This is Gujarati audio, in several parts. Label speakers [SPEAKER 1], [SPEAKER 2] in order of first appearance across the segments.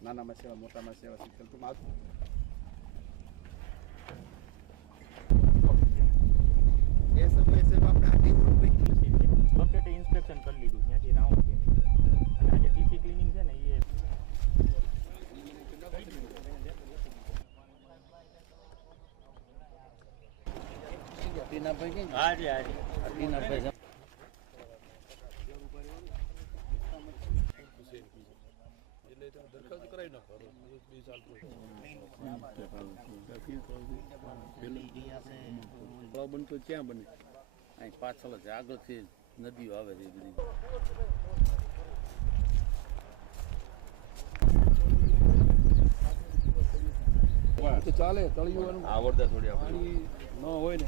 [SPEAKER 1] નાનામાં સેવા મોટામાં સેવા ટૂંકમાં આ
[SPEAKER 2] હાજી હાજી.
[SPEAKER 3] તળાવ બનતો ક્યાં બને? અહીં પાછળ જ આગળથી નદીઓ આવે છે બધી તો ચાલે તળિયું આવડતા થોડી પાણી ન હોય ને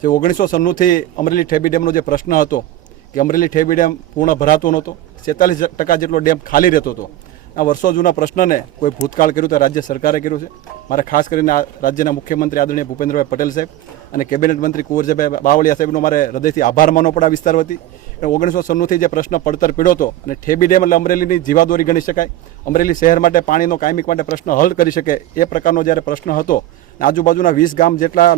[SPEAKER 4] જે ઓગણીસો સન્નુંથી અમરેલી ઠેબી ડેમનો જે પ્રશ્ન હતો કે અમરેલી ઠેબી ડેમ પૂર્ણ ભરાતો નહોતો, છેતાલીસ ટકા જેટલો ડેમ ખાલી રહેતો હતો. આ વર્ષો જૂના પ્રશ્નને કોઈ ભૂતકાળ કર્યું તો રાજ્ય સરકારે કર્યું છે. મારે ખાસ કરીને આ રાજ્યના મુખ્યમંત્રી આદરણીય ભૂપેન્દ્રભાઈ પટેલ સાહેબ અને કેબિનેટ મંત્રી કુંવરજીભાઈ બાવળિયા સાહેબનો મારે હૃદયથી આભાર માનવો પડે આ વિસ્તાર વતી. ઓગણીસો સન્નુંથી જે પ્રશ્ન પડતર પીડ્યો હતો અને ઠેબી ડેમ એટલે અમરેલીની જીવાદોરી ગણી શકાય. અમરેલી શહેર માટે પાણીનો કાયમિક માટે પ્રશ્ન હલ કરી શકે એ પ્રકારનો જ્યારે પ્રશ્ન હતો આજુબાજુના વીસ ગામ જેટલા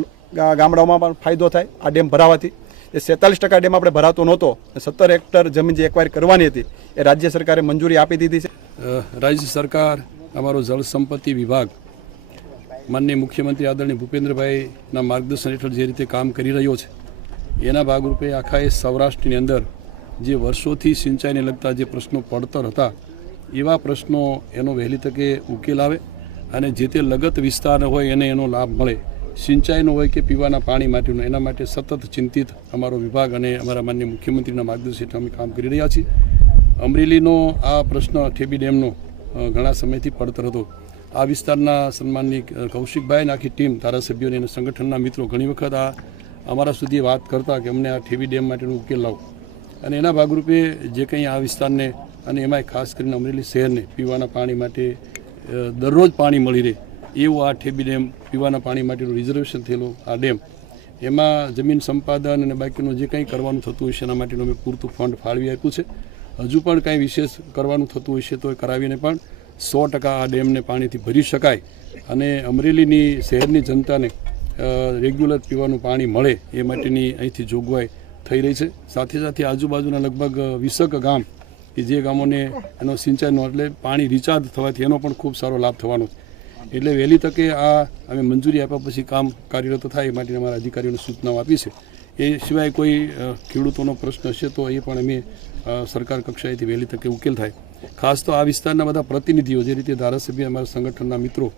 [SPEAKER 4] ગામડાઓમાં પણ ફાયદો થાય આ ડેમ ભરાવાથી. એ સેતાલીસ ટકા ડેમ આપણે ભરાતો નહોતો. સત્તર હેક્ટર જમીન જે એક્વાયર કરવાની હતી, એ રાજ્ય સરકારે મંજૂરી આપી દીધી છે.
[SPEAKER 3] રાજ્ય સરકાર, અમારો જળ સંપત્તિ વિભાગ, માનનીય મુખ્યમંત્રી આદરણીય ભૂપેન્દ્રભાઈના માર્ગદર્શન હેઠળ જે રીતે કામ કરી રહ્યો છે, એના ભાગરૂપે આખા એ સૌરાષ્ટ્રની અંદર જે વર્ષોથી સિંચાઈને લગતા જે પ્રશ્નો પડતર હતા, એવા પ્રશ્નો એનો વહેલી તકે ઉકેલ આવે અને જે તે લગત વિસ્તાર હોય એને એનો લાભ મળે. સિંચાઈનો હોય કે પીવાના પાણી માટેનું, એના માટે સતત ચિંતિત અમારો વિભાગ અને અમારા માન્ય મુખ્યમંત્રીના માર્ગદર્શન હેઠળ અમે કામ કરી રહ્યા છીએ. અમરેલીનો આ પ્રશ્ન ઠેબી ડેમનો ઘણા સમયથી પડતર હતો. આ વિસ્તારના સન્માનની કૌશિકભાઈ આખી ટીમ ધારાસભ્યોની અને સંગઠનના મિત્રો ઘણી વખત આ અમારા સુધી વાત કરતા કે અમને આ ઠેબી ડેમ માટેનો ઉકેલ લાવો. અને એના ભાગરૂપે જે કંઈ આ વિસ્તારને અને એમાંય ખાસ કરીને અમરેલી શહેરને પીવાના પાણી માટે દરરોજ પાણી મળી રહે. એવું આ ઠેબી ડેમ પીવાના પાણી માટેનું રિઝર્વેશન થયેલું આ ડેમ. એમાં જમીન સંપાદન અને બાકીનું જે કંઈ કરવાનું થતું હશે એના માટેનું અમે પૂરતું ફંડ ફાળવી આપ્યું છે. હજુ પણ કાંઈ વિશેષ કરવાનું થતું હશે તો એ કરાવીને પણ સો ટકા આ ડેમને પાણીથી ભરી શકાય. અને અમરેલીની શહેરની જનતાને રેગ્યુલર પીવાનું પાણી મળે એ માટેની અહીંથી જોગવાઈ થઈ રહી છે. સાથે સાથે આજુબાજુના લગભગ વીસક ગામ, કે જે ગામોને એનો સિંચાઈનો એટલે પાણી રિચાર્જ થવાથી એનો પણ ખૂબ સારો લાભ થવાનો છે. એટલે વહેલી તકે આ અમે મંજૂરી આપ્યા પછી કામ કાર્યરત થાય એ માટે અમારા અધિકારીઓને સૂચનાઓ આપી છે. એ સિવાય કોઈ ખેડૂતોનો પ્રશ્ન હશે તો એ પણ અમે સરકાર કક્ષાએથી વહેલી તકે ઉકેલ થાય. ખાસ તો આ વિસ્તારના બધા પ્રતિનિધિઓ, જે રીતે ધારાસભ્ય, અમારા સંગઠનના મિત્રો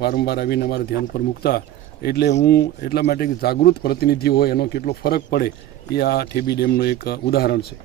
[SPEAKER 3] વારંવાર આવીને અમારા ધ્યાન પર મૂકતા, એટલે હું એટલા માટે જાગૃત પ્રતિનિધિઓ હોય એનો કેટલો ફરક પડે એ આ ઠેબી ડેમનું એક ઉદાહરણ છે.